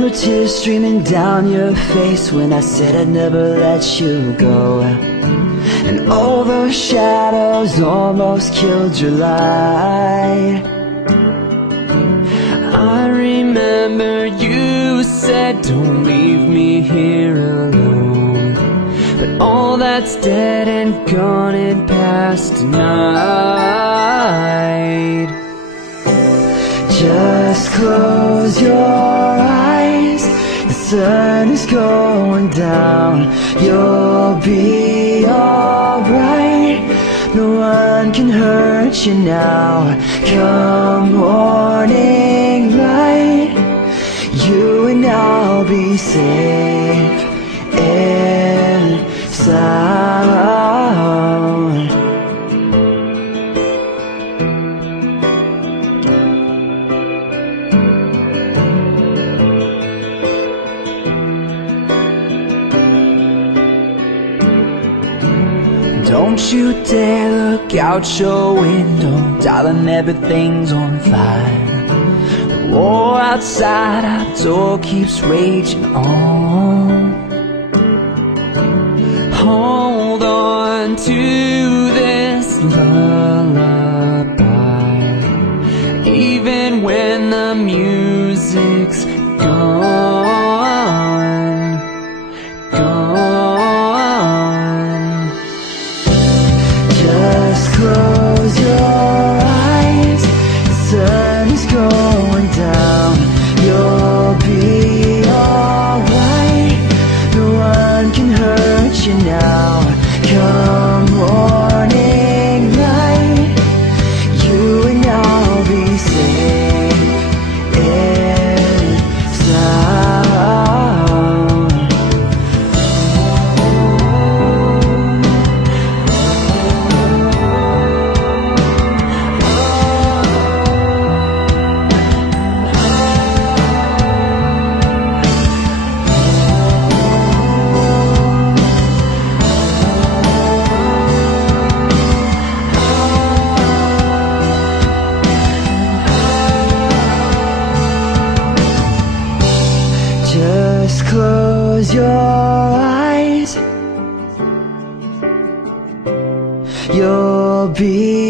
remember tears streaming down your face when I said I'd never let you go. And all those shadows almost killed your light. I remember you said, don't leave me here alone. But all that's dead and gone and past tonight. Just close your eyes, the sun is going down. You'll be alright, no one can hurt you now. Come morning light, you and I'll be safe and sound. Don't you dare look out your window, darling, everything's on fire. The war outside our door keeps raging on. Hold on to this lullaby, even when the music's gone, gone. Just close your eyes, the sun is going down. You'll be alright, no one can hurt you now. Come morning light, you and I'll be safe and sound. Just close your eyes, you'll be